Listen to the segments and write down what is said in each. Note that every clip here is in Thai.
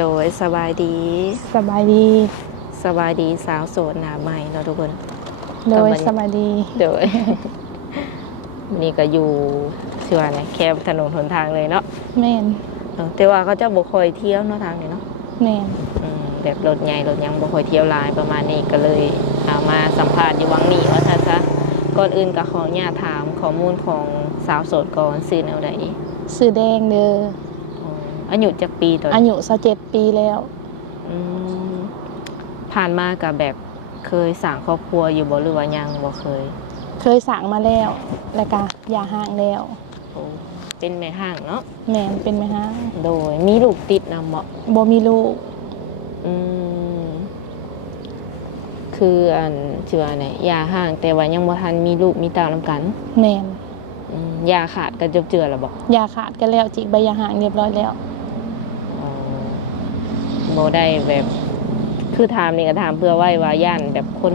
โดยสบายดีสบายดีสบายดีสาวโสดหน้าใหม่เนาะทุกคน โดยสบายดีโดย นี่ก็อยู่ชื่อว่าไงแคบถนนหนทางเลยเนาะแม่นแต่ว่าเขาจะบ่ค่อยเที่ยวเนาะทางนี้เนาะแม่นแบบรถใหญ่รถยังบ่ค่อยเที่ยวหลายประมาณนี้ก็เลยเอามาสัมภาษณ์อยู่วังนี้ว่าท่านซะก่อนอื่นก็ขออนุญาตถามข้อมูลของสาวโสดก่อนซื้อแนวใดซื้อแดงเด้ออายุจักปีตัวอายุ27ปีแล้วผ่านมากับแบบเคยสร้างครอบครัวอยู่บ่หรือว่ายังบ่เคยสั่งมาแล้วแล้วก็อย่าห่างแล้วเป็นแม่ห้างเนาะแม่นเป็นแม่ห้างโดยมีลูกติดนำบ่มีลูกคืออันชื่อว่าไงอย่าห่างแต่ว่ายังบ่ทันมีลูกมีเต้านำกันแม่นยาขาดกันจบเจือแล้วบ่ยาขาดกันแล้วจิกใบยาห่างเรียบร้อยแล้วบ่ได้แบบคือถามนี่ก็ถามเพื่อไว้ว่าย่านแบบคน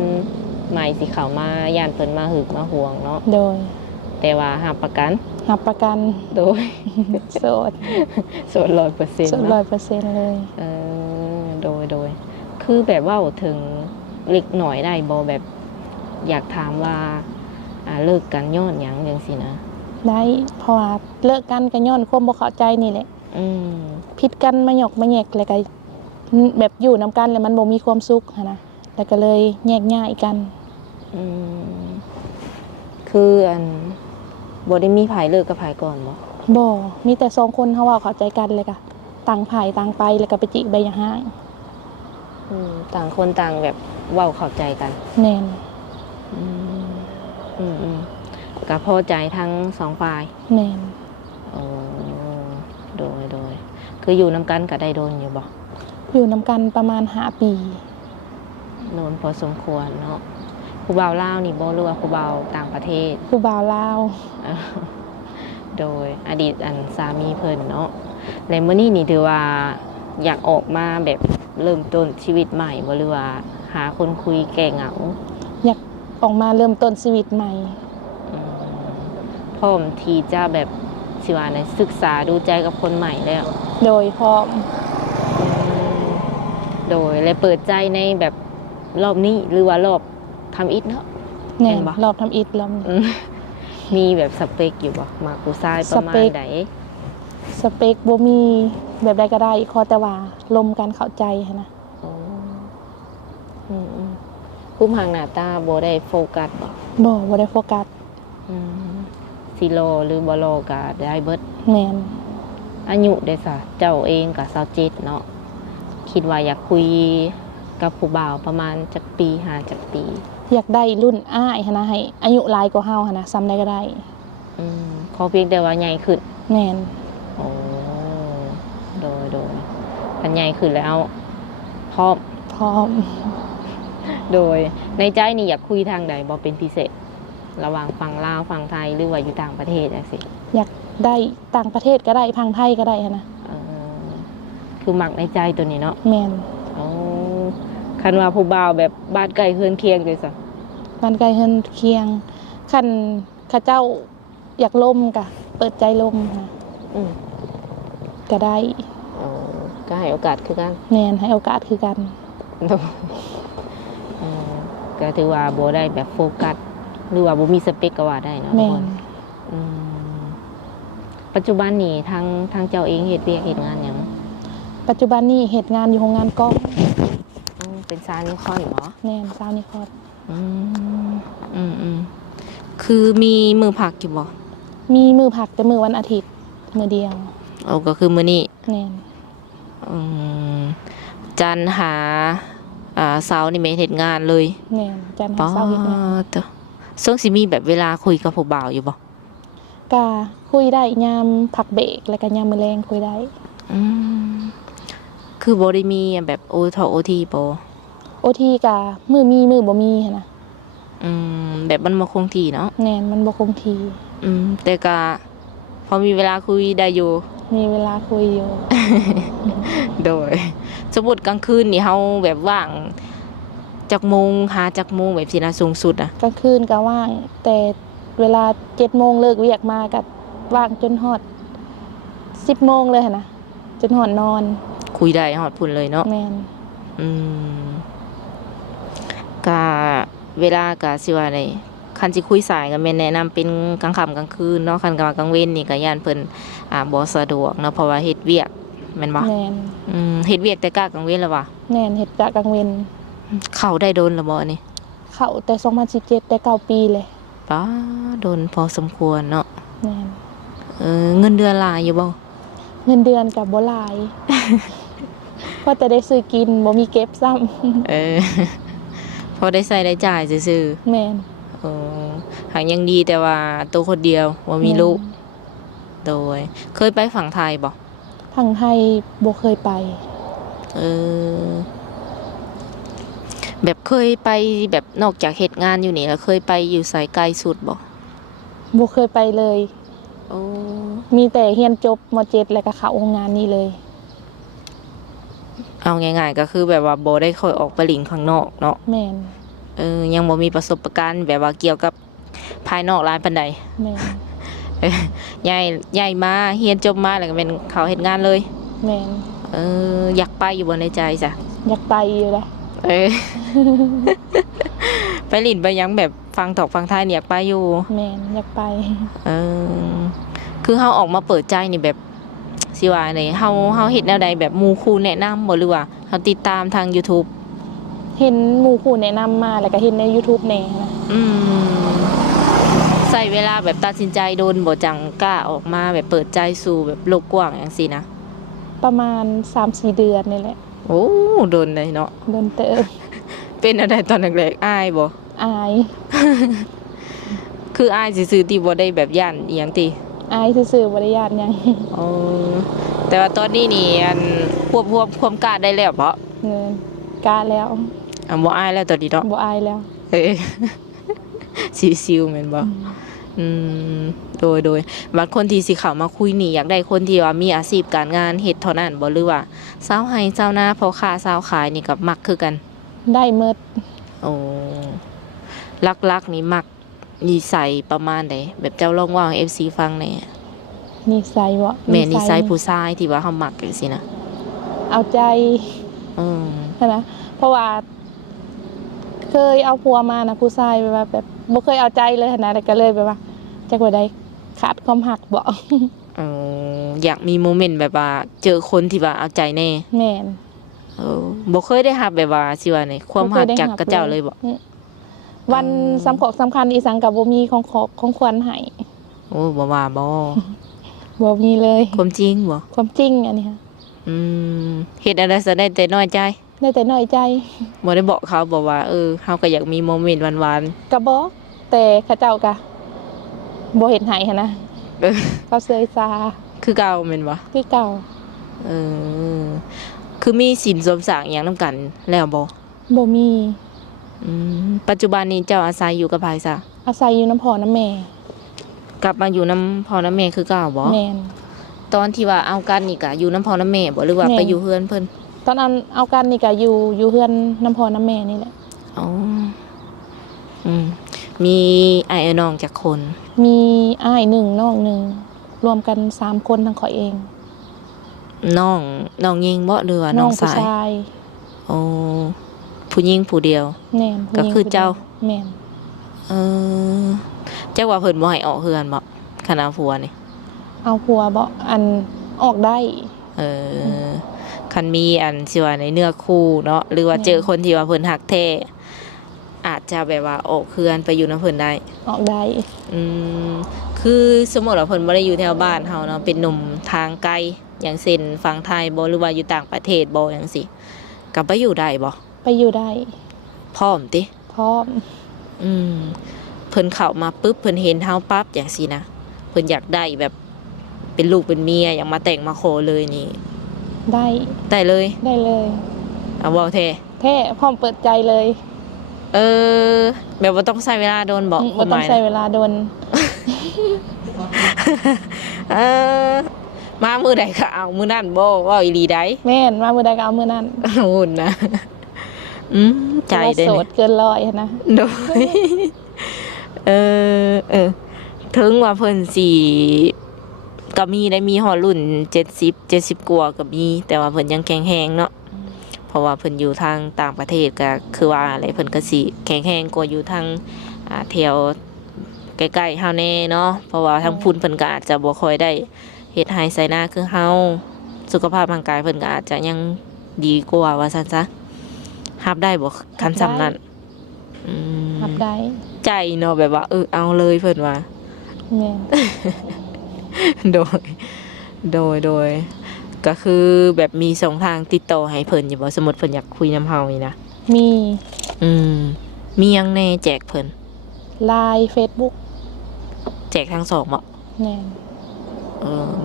ใหม่สิเข้ามาย่านเพิ่นมาหึกมาห่วงเนาะโดยแต่ว่ารับประกันโดยโสด 100%โสด 100% เลยโดยคือแบบว่าถึงเล็กหน่อยได้บ่แบบอยากถามว่าเลิกกันย้อนหยังจังซี่นะได้เพราะว่าเลิกกันก็ย้อนความบ่เข้าใจนี่แหละผิดกันมาหยอกมาแยกแล้วก็แบบอยู่นำกันแล้วมันบ่มีความสุขนะแล้วก็เลยแยกย้ายกันคืออันบ่ได้มีไผเลิกกับไผก่อนบ่มีแต่2คนเฮาเว้าเข้าใจกันเลยก็ต่างไผต่างไปแล้วก็ไปจิกใบยาห่างต่างคนต่างแบบเว้าเข้าใจกันแม่นก็พอใจทั้ง2ฝ่ายแม่นโดยคืออยู่นำกันก็ได้โดนอยู่บ่อยู่นำกันประมาณ5ปีโดนพอสมควรเนาะผู้บ่าวลาวนี่บ่หรือว่าผู้บ่าวต่างประเทศผู้บ่าวลาวโดยอดีตอันสามีเพิ่นเนาะและมื้อนี้นี่ถือว่าอยากออกมาแบบเริ่มต้นชีวิตใหม่บ่หรือว่าหาคนคุยแก้เหงาอยากออกมาเริ่มต้นชีวิตใหม่พร้อมที่จะแบบสิว่าในศึกษาดูใจกับคนใหม่แล้วโดยพร้อมโดยและเปิดใจในแบบรอบนี้หรือว่ารอบทำอิฐเนาะแน่นรอบทำอิฐรอบมีแบบสเปคอยู่บ่มาผู้ชายประมาณใดสเปคบ่มีแบบใดก็ได้ขอแต่ว่าลมกันเข้าใจนะผู้พังหน้าตาบ่ได้โฟกัสบ่ได้โฟกัสสิโลหรือบ่โลก็ได้เบิดแม่นอายุได้ซะเจ้าเองก็27เนาะคิดว่าอยากคุยกับผู้บ่าวประมาณจักปี5จักปีอยากได้รุ่นอ้ายนะให้อายุหลายกว่าเฮานะซ้ำได้ก็ได้ขอเพียงแต่ว่าใหญ่ขึ้นแม่นโดยอันใหญ่ขึ้นแล้วพร้อมโดยในใจนี่อยากคุยทางใดบ่เป็นพิเศษระหว่างฝั่งลาวฝั่งไทยหรือว่าอยู่ต่างประเทศจังซี่อยากได้ต่างประเทศก็ได้ฝั่งไทยก็ได้นะคือมักในใจตัวนี้เนาะแม่นคันว่าผู้บ่าวแบบบ้านใกล้เฮือนเคียงเลยซะบ้านใกล้เฮือนเคียงคันข้าเจ้าอยากล่มกะเปิดใจล่มค่ะก็ได้ก็ให้โอกาสคือกันแม่นให้โอกาสคือกันก็ถือว่าบ่ได้แบบโฟกัสหรือว่าบ่มีสเปคก็ว่าได้เนาะแม่นปัจจุบันนี้ทางเจ้าเองเฮ็ดเวียกเฮ็ดงานหยังปัจจุบันนี้เฮ็ดงานอยู่โรงงานกล้องเป็นซานิคอนเหรอแม่นซานิคอนคือมีมือผักอยู่บ่มีมือผักแต่มือวันอาทิตย์มือเดียวก็คือมื้อนี้แม่นจันทร์หาเสาร์นี่แม่เฮ็ดงานเลยแม่นจันทร์หาเสาร์เฮ็ดงานซึ่งสิมีแบบเวลาคุยกับผู้บ่าวอยู่บ่ก็คุยได้ยามพักเบรกแล้วก็ยามมื้อแลงคุยได้คือบ่ได้มีแบบโอทีบ่โอทีก็มือมีมือบ่มีหั่นน่ะแบบมันบ่คงที่เนาะแม่นมันบ่คงที่แต่ก็พอมีเวลาคุยได้อยู่มีเวลาคุยอยู่ โดยสมมุติกลางคืนนี่เฮาแบบว่างจักโมงหาจักโมงแบบสินะสูงสุดอ่ะกลางคืนก็ว่างแต่เวลา 7:00 นเลิกเวียกมาก็ว่างจนฮอด 10:00 นเลยหั่นน่ะจนฮอดนอน คุยได้ฮอดพุ่นเลยเนาะ แม่น อืมก็เวลาก็สิว่าไดคันสิคุยสายก็แม่นแนะนำเป็นกลางค่ำกลางคืนเนาะคันกลางเว้นนี่ก็ย่านเพิ่นบ่สะดวกเนาะเพราะว่าเฮ็ดเวียกแม่นบ่ แม่น เฮ็ดเวียกแต่กะกลางเว้นแล้วว่ะ แม่นเฮ็ดกะกลางเว้น เข้าได้โดนแล้วบ่นี่ เข้าแต่2017แต่9ปีเลย ป้าโดนพอสมควรเนาะ แม่น เงินเดือนหลายอยู่บ่ เงินเดือนก็บ่หลาย พอจะได้ซื้อกินบ่มีเก็บซ้ำ พอได้ใช้ได้จ่ายซื่อ แม่น ๆหากยังดีแต่ว่าตัวคนเดียวบ่มีลูกโดยเคยไปฝั่งไทยบ่ ทางไทยบ่เคยไป เออแบบเคยไปแบบนอกจากเหตุงานอยู่นี่แล้วเคยไปอยู่สายไกลสุดบ่ บ่เคยไปเลย โอ้ มีแต่เรียนจบม .7 แล้วก็เข้าโรงงานนี้เลย เอาง่ายๆก็คือแบบว่าบ่ได้ค่อยออกไปหลิงข้างนอกเนาะ แม่น ยังบ่มีประสบการณ์แบบว่าเกี่ยวกับภายนอกร้านปานใด แม่น ใหญ่มาเรียนจบมาแล้วก็เป็นเขาเฮ็ดงานเลย แม่น อยากไปอยู่บ่ในใจจ้ะ อยากไปอยู่แหละ ไปหลินไปยังแบบฟังตอกฟังไทยเนี่ยอยากไปอยู่ แม่นอยากไป คือเฮาออกมาเปิดใจนี่แบบสิว่าไดเฮาเฮ็ดแนวใดแบบหมู่คู่แนะนำบ่หรือว่าเฮาติดตามทาง YouTube เห็นหมู่คู่แนะนำมาแล้วก็เห็นใน YouTube แหน่นะ ใส่เวลาแบบตัดสินใจโดนบ่จังกล้าออกมาแบบเปิดใจสู่แบบโลกกว้างจังซี่นะ ประมาณ 3-4 เดือนนี่แหละ โอ้โดนเลยเนาะ โดนเติบ เป็นอะไรตอนแรกๆอายบ่ อาย คืออายซื่อๆที่บ่ได้แบบย่านอีหยังติ อายซื่อๆบ่ได้ญาติหยัง อ๋อแต่ว่าตอนนี้นี่อันควบความกล้าได้แล้วบ่ เงินกาแล้ว บ่อายแล้วตอนนี้เนาะ บ่อายแล้ว ซิวๆแม่นบ่โดยบางคนที่สิเข้ามาคุยนี่อยากได้คนที่ว่ามีอาชีพการงานเฮ็ดเท่านั้นบ่หรือว่าสาวไร่ชาวนาพ่อค้าสาวขายนี่ก็มักคือกัน ได้เมิด โอ้ลักๆนี่มักนิสัยประมาณใดแบบเจ้าลองเว่าให้ FC ฟังแหน่ นิสัยบ่ แม่นิสัยผู้ชายที่ว่าเฮามักจังซี่นะ เอาใจ อืม นะเพราะว่าเคยเอาผัวมานะผู้ชายแบบบ่เคยเอาใจเลยนะแต่ก็เลยแบบว่าจักว่าได้ขาดความหักบ่ อยากมีโมเมนต์แบบว่าเจอคนที่ว่าเอาใจแน่ แม่น บ่เคยได้รับแบบว่าสิว่านี่ความรักจากกระเจ้าเลยบ่ วันสำคัญอีสังกับบ่มีของขวัญให้ โอ้บ่ว่าบ่ บ่มีเลย ความจริงบ่ ความจริงอันนี้ค่ะ เฮ็ดอะไรซะได้แต่น้อยใจ ได้แต่น้อยใจ บ่ได้บอกเขาบอกว่าเฮาก็อยากมีโมเมนต์หวาน ก็บอกแต่เขาเจ้าก็บ่เฮ็ดให้หันนะ ๆเออ เขาเซยซา คือเก่าแม่นบ่ คือเก่า เออคือมีสินสมศักดิ์หยังนำกันแล้วบ่ บ่มี ปัจจุบันนี้เจ้าอาศัยอยู่กับไผซะ อาศัยอยู่น้ำพ่อน้ำแม่ กลับมาอยู่น้ำพ่อน้ำแม่คือเก่าบ่ แม่น ตอนที่ว่าเอากันนี่ก็อยู่น้ำพ่อน้ำแม่บ่หรือว่า แม่ ไปอยู่เฮือนเพิ่น ตอนนั้นเอากันนี่ก็อยู่เฮือนน้ำพ่อน้ำแม่นี่แหละ อ๋อมีอ้ายน้องจักคน มีอ้ายหนึ่งน้องหนึ่งรวมกัน3คนทั้งข้อยเอง น้องยิงบ่หรือว่าน้อง ผู้ ชาย ชาย โอ้ผู้หญิงผู้เดียว แม่นผู้ห ก็ ญิง คือเจ้า แม่น จักว่าเพิ่นบ่ให้ออกเฮือนบ่คณะผัวนี่ เอาผัวบ่อันออกได้ คันมีอันสิว่าในเนื้อคู่เนาะหรือว่าเจอคนที่ว่าเพิ่นฮักแท้อาจจะแบบว่าออกเฮือนไปอยู่นำเพิ่นได้ ออกได้ คือสมมุติว่าเพิ่นบ่ได้อยู่แถวบ้านเฮาเนาะเป็นหนุ่มทางไกลอย่างเช่นฝั่งไทยบ่หรือว่าอยู่ต่างประเทศบ่จังซี่ก็ไปอยู่ได้บ่ ไปอยู่ได้ พร้อมติ พร้อม เพิ่นเข้ามาปุ๊บเพิ่นเห็นเฮาปั๊บจังซี่นะเพิ่นอยากได้แบบเป็นลูกเป็นเมียอยากมาแต่งมาขอเลยนี่ ได้ เลย ได้เลย เอาเว้าแท้ แท้พร้อมเปิดใจเลย แบบว่าต้องใช้เวลาโดนบอก บ่ต้องใช้เวลาโดน มามือใดก็เอามือนั่นบ่ว่าอีหลีได้ แม่นมามื้อใดก็เอามื้อนั้น หุ่นนะใจเด้ โส นี่ ดเกินร้อยนะ โดยถึงว่าเพิ่นสิ ก็มีได้มีฮอดรุ่น70กว่าก็มีแต่ว่าเพิ่นยังแข็งแรงเนาะเพราะว่าเพิ่นอยู่ทางต่างประเทศก็คือว่าอะไรเพิ่นก็สิแข็งแรงกว่าอยู่ทางแถวใกล้ๆเฮาแน่เนาะเพราะว่าทางพุ่นเพิ่นก็อาจจะบ่ค่อยได้เฮ็ดไร่ไสนาคือเฮาสุขภาพร่างกายเพิ่นก็อาจจะยังดีกว่าว่าซั่นซะรับได้บ่คันซำนั้นรับได้ใจเนาะแบบว่าเอาเลยเพิ่นว่า แม่น โดยโดยก็คือแบบมีสองทางติดต่อให้เพิ่นอยู่บ่สมมุติเพิ่นอยากคุยนำเฮานี่นะมีมีหยังแน่แจกเพิ่น LINE Facebook แจกทั้งสองบ่แม่น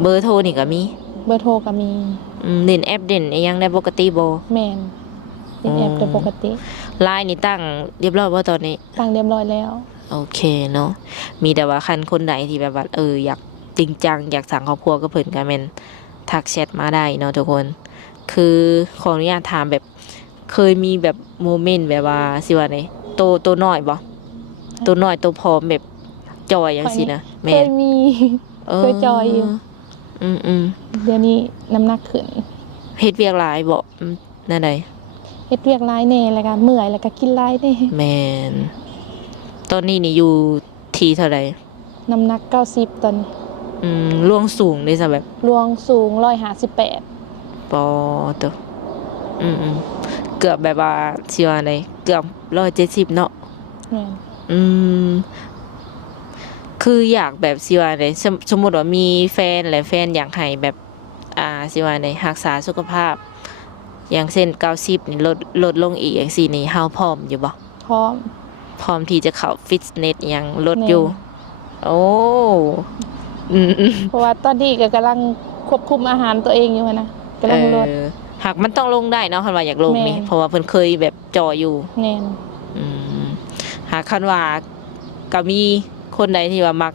เบอร์โทรนี่ก็มีเบอร์โทรก็มีเล่นแอปเด่นอิหยังได้ปกติบ่แม่นเล่นแอปได้ปกติ LINE นี่ตั้งเรียบร้อยบ่ตอนนี้ตั้งเรียบร้อยแล้วโอเคเนาะมีแต่ว่าคันคนใดที่แบบว่าอยากจริงจังอยากสร้างครอบครัวก็เพิ่นก็แม่นทักแชทมาได้เนาะทุกคนคือขออนุญาตถามแบบเคยมีแบบโมเมนต์แบบว่าสิว่าไดโตน้อยบ่โตน้อยโตพร้อมแบบจอยจังซี่นะแม่นเคยมีเคยจอยอยู่เดี๋ยวนี้น้ำหนักขึ้นเฮ็ดเวียกหลายบ่นั่นใดเฮ็ดเวียกหลายแน่แล้วก็เมื่อยแล้วก็กินหลายแน่แม่นตอนนี้นี่อยู่ที่เท่าใดน้ำหนัก90ตอนนี้ล่วงสูงได้ซะแบบล่วงสูง158ปอตัวเกือบแบบว่าสิว่าไดเกือบ170เนาะแม่นคืออยากแบบสิว่าไดสมมุติว่ามีแฟนและแฟนอยากให้แบบสิว่าไดรักษาสุขภาพอย่างเช่น90นี่ลดลงอีกจังซี่นี่เฮาพร้อมอยู่บ่พร้อมที่จะเข้าฟิตเนสหยังลดอยู่โอ้เพราะว่าตอนนี้ก็กำลังควบคุมอาหารตัวเองอยู่นะกำลังลดหากมันต้องลงได้เนาะคันว่าอยากลงนี่เพราะว่าเพิ่นเคยแบบจ่ออยู่แม่นหากคันว่าก็มีคนใดที่ว่ามัก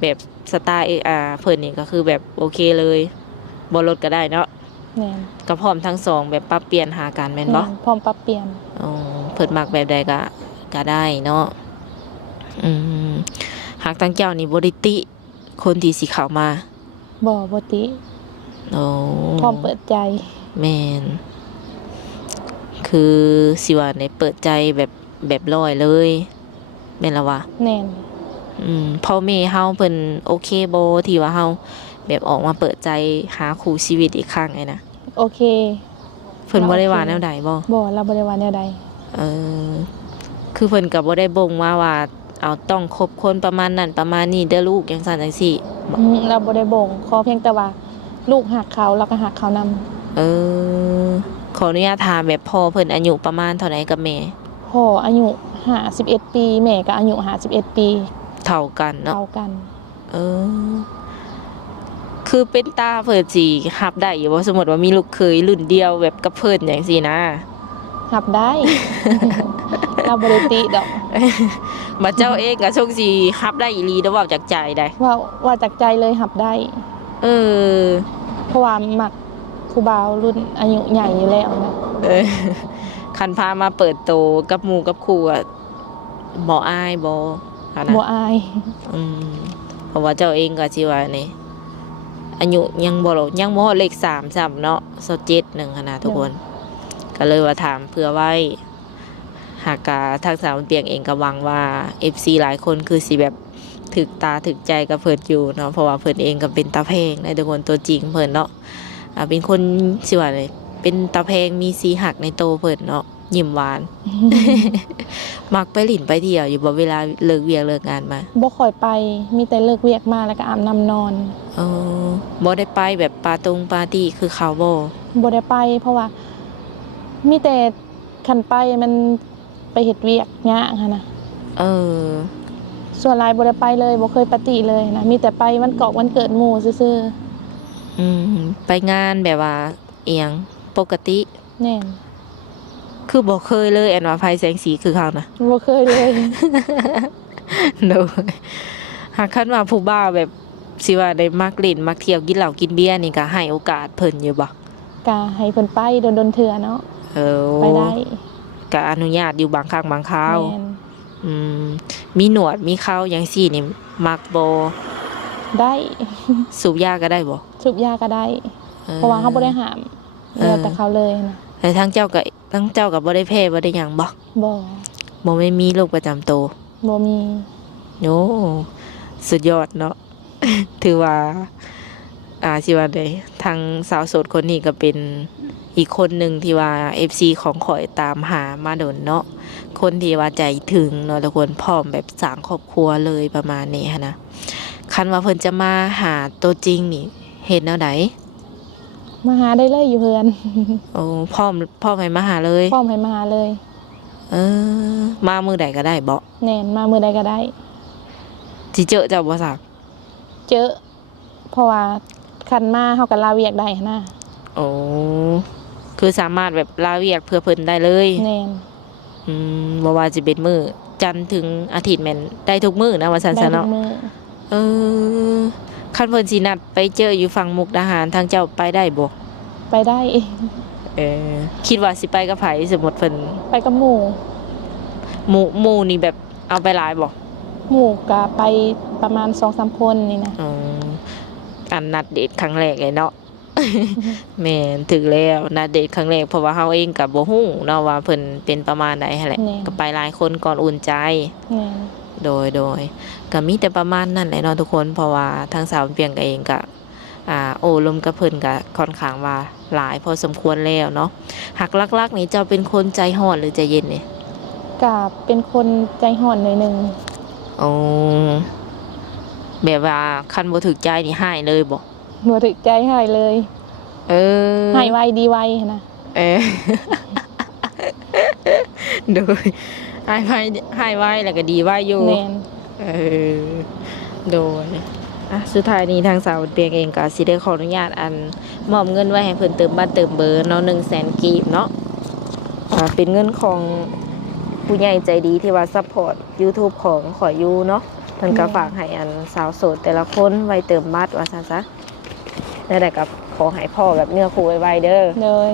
แบบสไตล์เพิ่นนี่ก็คือแบบโอเคเลยบ่ลดก็ได้เนาะแม่นก็พร้อมทั้งสองแบบปรับเปลี่ยนหากันแม่นบ่พร้อมปรับเปลี่ยนเพิ่นมักแบบใดก็ได้เนาะหากทั้งเจ้านี่บ่ได้ติคนที่สิเข้ามาบ่ติพร้อมเปิดใจแม่นคือสิว่าในเปิดใจแบบร้อยเลยแม่นล่ะวะแม่นพ่อแม่เฮาเพิ่นโอเคบ่ที่ว่าเฮาแบบออกมาเปิดใจหาคู่ชีวิตอีกครั้งไอ้นะโอเคเพิ่นบ่ได้ว่าแนวใดบ่เราบ่ได้ว่าแนวใดคือเพิ่นก็บ่ได้บ่งว่าเอาต้องคบคนประมาณนั้นประมาณนี้เด้อลูกจังซั่นจังซี่เราบ่ได้บ่งขอเพียงแต่ว่าลูกหักเขาแล้วก็หักเขานำขออนุญาตถามแบบพ่อเพิ่นอายุประมาณเท่าไหร่กับแม่พ่ออายุ51ปีแม่ก็อายุ51ปีเท่ากันเนาะเท่ากันคือเป็นตาเพิ่นสิรับได้อยู่บ่สมมุติว่ามีลูกเคยรุ่นเดียวแบบกับเพิ่นจังซี่นะรับได้เราบ่ได้ติดอกมาเจ้าเองก็ชงสิรับได้อีหลีเด้อเว้าจากใจได้ว่าจากใจเลยรับได้เพราะว่ามักผู้บ่าวรุ่นอายุใหญ่อยู่แล้วนะคันพามาเปิดโตกับหมู่กับคู่อ่ะบ่อายบ่บ่อายเพราะว่าเจ้าเองก็สิว่านี่อายุยังบ่เลข3ซ้ำเนาะ27นึงหั่นน่ะทุกคนก็เลยว่าถามเผื่อไว้หากทางสาวเปียงเองก็หวังว่า FC หลายคนคือสิแบบถึกตาถึกใจกับเพิ่นอยู่เนาะเพราะว่าเพิ่นเองก็เป็นตาแพงในทุกคนตัวจริงเพิ่นเนาะเป็นคนสิว่าเลยเป็นตาแพงมีสีหักในโตเพิ่นเนาะยิ้มหวาน มักไปหลินไปเที่ยวอยู่บ่เวลาเลิกเวียกเลิกงานมาบ่ค่อยไปมีแต่เลิกเวียกมาแล้วก็อาบน้ำนอนบ่ได้ไปแบบปาร์ตี้คือเขาบ่ได้ไปเพราะว่ามีแต่คันไปมันไปเฮ็ดเวียกยากหั่นน่ะส่วนหลายบ่ได้ไปเลยบ่เคยปาร์ตี้เลยนะมีแต่ไปวันเกาะวันเกิดหมู่ซื่อไปงานแบบว่าเอียงปกติแน่นคือบ่เคยเลยอันว่าไฟแสงสีคือเขานะบ่เคยเลยโดยหากคันว่าผู้บ่าวแบบสิว่าได้มักเล่นมักเที่ยวกินเหล้ากินเบียร์นี่ก็ให้โอกาสเพิ่นอยู่บ่ก็ให้เพิ่นไปโดนๆเทื่อเนาะไปได้ก็อนุญาตอยู่บางครั้งบางคราวมีหนวดมีเคราจังซี่นี่มักบ่ ได้ สูบยาก็ได้บ่ สูบยาก็ได้เพราะว่าเขาบ่ได้ห้ามแล้วแต่เขาเลยนะ แต่ทั้งเจ้ากับบ่ได้แพ้บ่ได้หยังบ่ บ่ บ่ไม่มีโรคประจำตัว บ่มี โอ้สุดยอดเนาะ ถือว่าสิว่าได้ทางสาวโสดคนนี้ก็เป็นอีกคนหนึ่งที่ว่า FC ของข่อยตามหามาโดนเนาะคนที่ว่าใจถึงเนาะทุกคนพร้อมแบบสร้างครอบครัวเลยประมาณนี้หั้นนะคันว่าเพิ่นจะมาหาตัวจริงนี่เฮ็ดแนวใด มาหาได้เลยอยู่เพื่อน โอ้พร้อมให้มาหาเลย พร้อมให้มาหาเลย มามือใดก็ได้บ่ แน่นมามื้อใดก็ได้ สิเจอเจ้าบ่ซัก เจอเพราะว่าคันมาเฮาก็ลาเวียกได้นะ โอ้คือสามารถแบบลาเวียกเพื่อเพิ่นได้เลย แน่น บ่ว่าสิเป็นมื้อจันทร์ถึงอาทิตย์แม่นได้ทุกมื้อนะว่าซั่น ได้ ซะ ทุ เนาะ กมื้อ คันเพิ่นสินัดไปเจออยู่ฝั่งมุกดาหารทางเจ้าไปได้บ่ ไปได้ คิดว่าสิไปกับไผสมมุติเพิ่น ไปกับหมู่ หมู่นี่แบบเอาไปหลายบ่ หมู่ก็ไปประมาณ 2-3 คนนี่นะ อ๋ออันนัดเดทครั้งแรกเลยเนาะ แม่นถึงแล้วนัดเดทครั้งแรกเพราะว่าเฮาเองก็บ่ฮู้เนาะว่าเพิ่นเป็นประมาณใดหั่นแหละก็ไปหลายคนก่อนอุ่นใจ แน่น โดยก็มีแต่ประมาณนั้นแหละเนาะทุกคนเพราะว่าทางสาวเพียงเองก็โอ้ลมกับเพิ่นก็ค่อนข้างว่าหลายพอสมควรแล้วเนาะหักลักๆนี่เจ้าเป็นคนใจร้อนหรือใจเย็นนี่ ก็เป็นคนใจห่อนหน่อยหนึง โอ้แบบว่าคันบ่ถูกใจนี่หายเลยบ่ บ่ถึกใจหายเลย หายไวดีไวนะ โดยหายไวแล้วก็ดีไวอยู่ แน่น โดยสุดท้ายนี้ทางสาวเปียงเองก็สิได้ขออนุญาตมอบเงินไว้ให้เพิ่นเติมบ้านเติมเบอร์เนาะ100,000 กีบเนาะเป็นเงินของผู้ใหญ่ใจดีที่ว่าซัพพอร์ต YouTube ของขอยอยู่เนาะเพิ่นก็ฝากให้สาวโสดแต่ละคนไว้เติมบัตรว่าซั่นซะได้กับขอให้พ่อแบบเนื้อคู่ไว้เด้อ เลย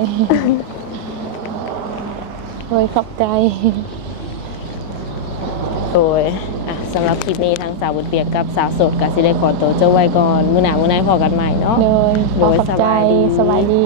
โอ้ยขอบใจ โดยสำหรับคลิปนี้ทางสาวบุญเปียกกับสาวโสดก็สิได้ขอตัวเจ้าไว้ก่อนมื้อหน้ามื้อไหนพอกันใหม่เนาะ เลยขอขอบใจ โดยสบายดี สบายดี